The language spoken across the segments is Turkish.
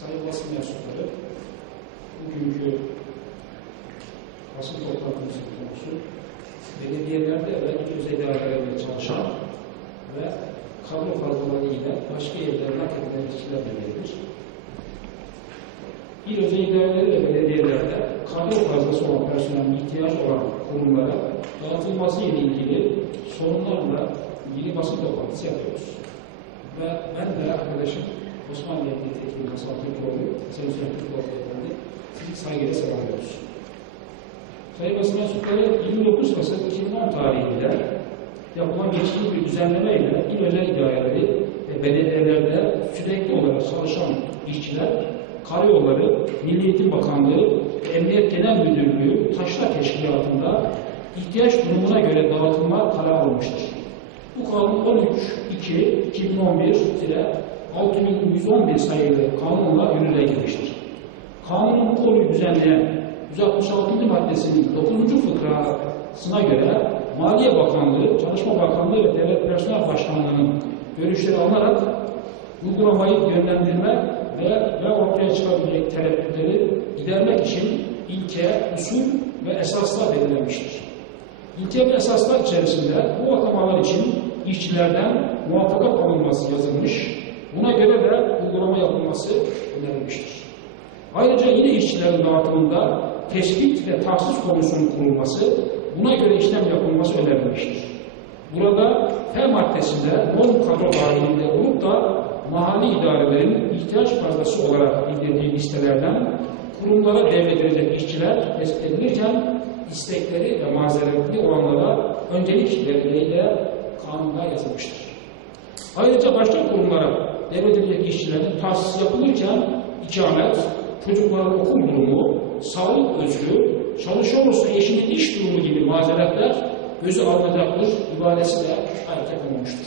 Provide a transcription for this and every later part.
sayın basın mensupları, bugünkü basın toplantımızın konusu, belediyelerde ve özel idarelerinde çalışan ve kadro fazlalığı ile başka yerlere nakledilen işçilerle ilgilidir. İl özel idareleri ve belediyelerde kadro fazlası olan personelin ihtiyaç olan kurumlara dağıtılması ile ilgili sorunlarla ilgili basın toplantısı yapıyoruz. Ve ben de arkadaşım Osmanlı Milletvekili Hasan Türkoğlu, Sayın Hüseyin Türkoğlu Efendi, saygıyla selamlıyoruz. Sayın basın mensupları 29 Kasım 2010 tarihinde yapılan geçici bir düzenleme ile il özel idareleri ve belediyelerde sürekli olarak çalışan işçiler Karayolları, Milli Eğitim Bakanlığı, Emniyet Genel Müdürlüğü, Taşra Teşkilatı'nda ihtiyaç durumuna göre dağıtılma karar almıştır. Bu kanun 13-2-2011 ile 6111 sayılı kanunla yürürlüğe girmiştir. Kanunun bu konuyu düzenleyen 166. maddesinin 9. fıkrasına göre Maliye Bakanlığı, Çalışma Bakanlığı ve Devlet Personel Başkanlığı'nın görüşleri alınarak uygulamayı yönlendirme ve, ve ortaya çıkabilecek tereddütleri gidermek için ilke, usul ve esaslar belirlenmiştir. İlke ve esaslar içerisinde bu atamalar için işçilerden muvaffakat alınması yazılmış, buna göre de uygulama yapılması önerilmiştir. Ayrıca yine işçilerin dağıtımında tespit ve tahsis komisyonu kurulması, buna göre işlem yapılması önerilmiştir. Burada F maddesinde non kadro dahilinde olup da mahalli idarelerin ihtiyaç fazlası olarak bildirdiği listelerden kurumlara devredilecek işçiler tespit edilirken istekleri ve mazeretli olanlara öncelik verileriyle kanunda yazılmıştır. Ayrıca başka kurumlara devredilecek işçilerin tahsis yapılırken ikamet, çocukların okul durumu, sağlık özrü, çalışıyor olursa eşinin iş durumu gibi mazeretler gözü alınacaktır ibadesiyle hareket olmuştur.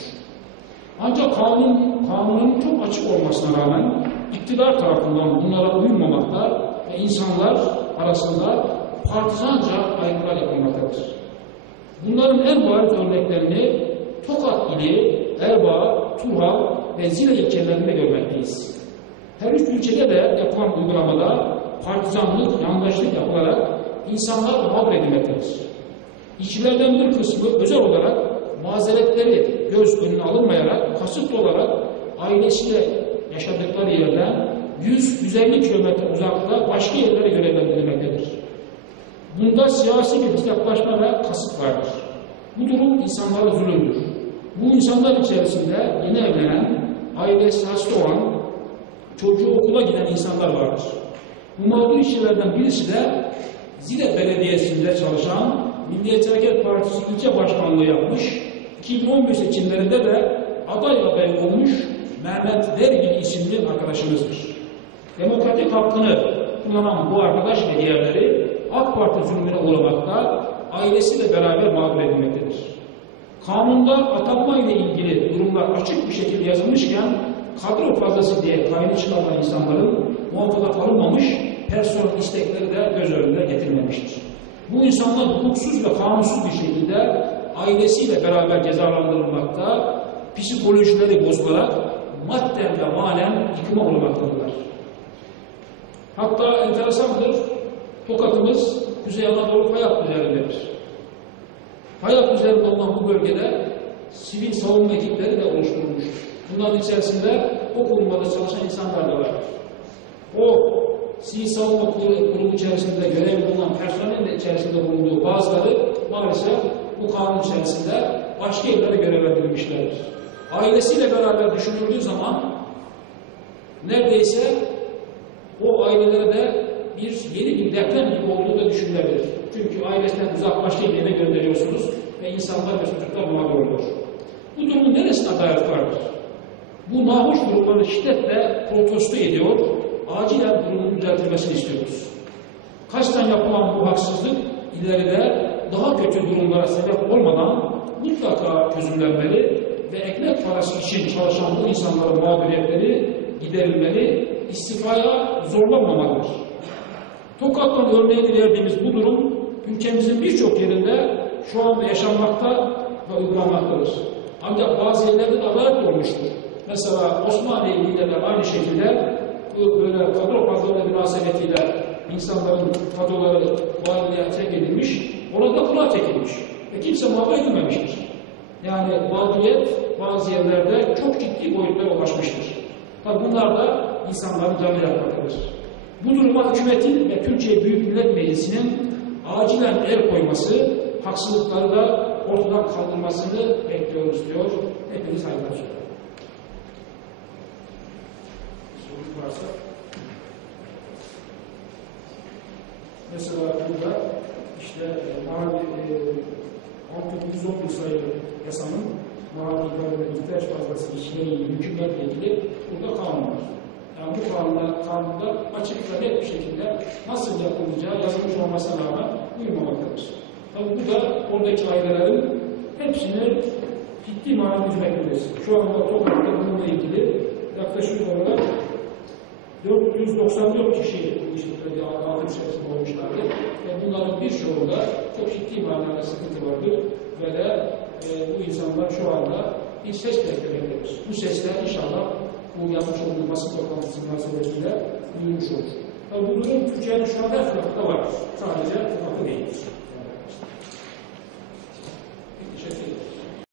Ancak kanun, kanunun çok açık olmasına rağmen iktidar tarafından bunlara uyulmamakta ve insanlar arasında partizanca ayrımlar yapılmaktadır. Bunların en bariz örneklerini Tokat ili, Erbaa, Turhal ve Zile ilçelerinde görmekteyiz. Her üç ilçede de yapılan uygulamada partizanlık, yandaşlık yapılarak insanlar mağdur. İşçilerden bir kısmı özel olarak mazeretleri göz önüne alınmayarak kasıtlı olarak ailesiyle yaşadıkları yerden 100-150 kilometre uzakta başka yerlere görevlendirilmektedir. Bunda siyasi bir hesaplaşma ve kasıt vardır. Bu durum insanlara zulümdür. Bu insanlar içerisinde yeni evlenen, ailesi hasta olan, çocuğu okula giden insanlar vardır. Bu mağdur işçilerden birisi de Zile Belediyesi'nde çalışan Milliyetçi Hareket Partisi ilçe başkanlığı yapmış, 2015 seçimlerinde de aday aday olmuş Mehmet Dergin isimli arkadaşımızdır. Demokratik hakkını kullanan bu arkadaş ve diğerleri AK Parti zulmüne uğramakta, ailesiyle beraber mağdur edilmektedir. Kanunda atanma ile ilgili durumlar açık bir şekilde yazılmışken, kadro fazlası diye kayını çıkarılan insanların muvaffak alınmamış, personel istekleri de göz önünde getirilmemiştir. Bu insanlar hukuksuz ve kanunsuz bir şekilde ailesiyle beraber cezalandırılmakta, psikolojileri bozularak madden ve manen yıkıma uğramaktadırlar. Hatta enteresandır, Tokat'ımız Kuzey Anadolu Hayat üzerindedir. Hayat üzerinde olan bu bölgede sivil savunma ekipleri de oluşturulmuştur. Bunların içerisinde o kurumlarda çalışan insanlar da var. O sivil savunma kurumu içerisinde görev bulunan personelin de içerisinde bulunduğu bazıları maalesef bu kanun içerisinde başka yerlere görevlendirilmişlerdir. Ailesiyle beraber düşünüldüğü zaman neredeyse o ailelere de bir yeni bir deprem gibi olduğu da düşünülebilir. Çünkü ailesinden uzak başka yerine gönderiyorsunuz ve insanlar ve çocuklar mağdur oluyor. Bu durumun neresine adalet vardır? Bu nahoş durumları şiddetle protesto ediyor, acilen durumun düzeltilmesini istiyoruz. Kaçtan yapılan bu haksızlık ileride daha kötü durumlara sebep olmadan mutlaka çözümlenmeli ve ekmek parası için çalışan bu insanların mağduriyetleri giderilmeli, istifaya zorlanmamalıdır. Tokat'tan örneğini verdiğimiz bu durum ülkemizin birçok yerinde şu anda yaşanmakta ve uygulanmaktadır. Ancak bazı yerlerde de adalet olmuştur. Mesela Osmaniye ilinde de aynı şekilde bu böyle kadro fazlalığı münasebetiyle insanların kadroları valiliğe terk edilmiş, orada kura çekilmiş. Ve kimse muhabbet edilmemiştir. Yani valiyet bazı yerlerde çok ciddi boyutlara ulaşmıştır. Tabi bunlar da insanların canı yakmaktadır. Bu duruma hükümetin ve Türkiye Büyük Millet Meclisi'nin acilen el koyması, haksızlıkları da ortadan kaldırmasını bekliyoruz diyor. Hepiniz hayırlı olsun. Sorun varsa. Mesela burada işte e, mahalle e, 611 sayılı yasanın mahalle idarede ihtiyaç fazlası işleriyle hükümetle ilgili burada kanun var. Yani bu kanunda, kanunda açık net bir şekilde nasıl yazılmış olmasına rağmen uymamaktadır. Tabi bu da oradaki ailelerin hepsini ciddi manada üzmektedir. Şu anda toplamda bununla ilgili yaklaşık olarak 494 kişi bu işte altı içerisinde olmuşlardı. Ve bunların birçoğunda çok ciddi manada sıkıntı vardır. Ve de e, bu insanlar şu anda bir ses beklemektedir. Bu sesler inşallah bu yapmış olduğu basın toplantısı münasebetiyle duyulmuş olur. Tabi bu durum Türkiye'nin şu anda her tarafında var. Sadece tarafı değil.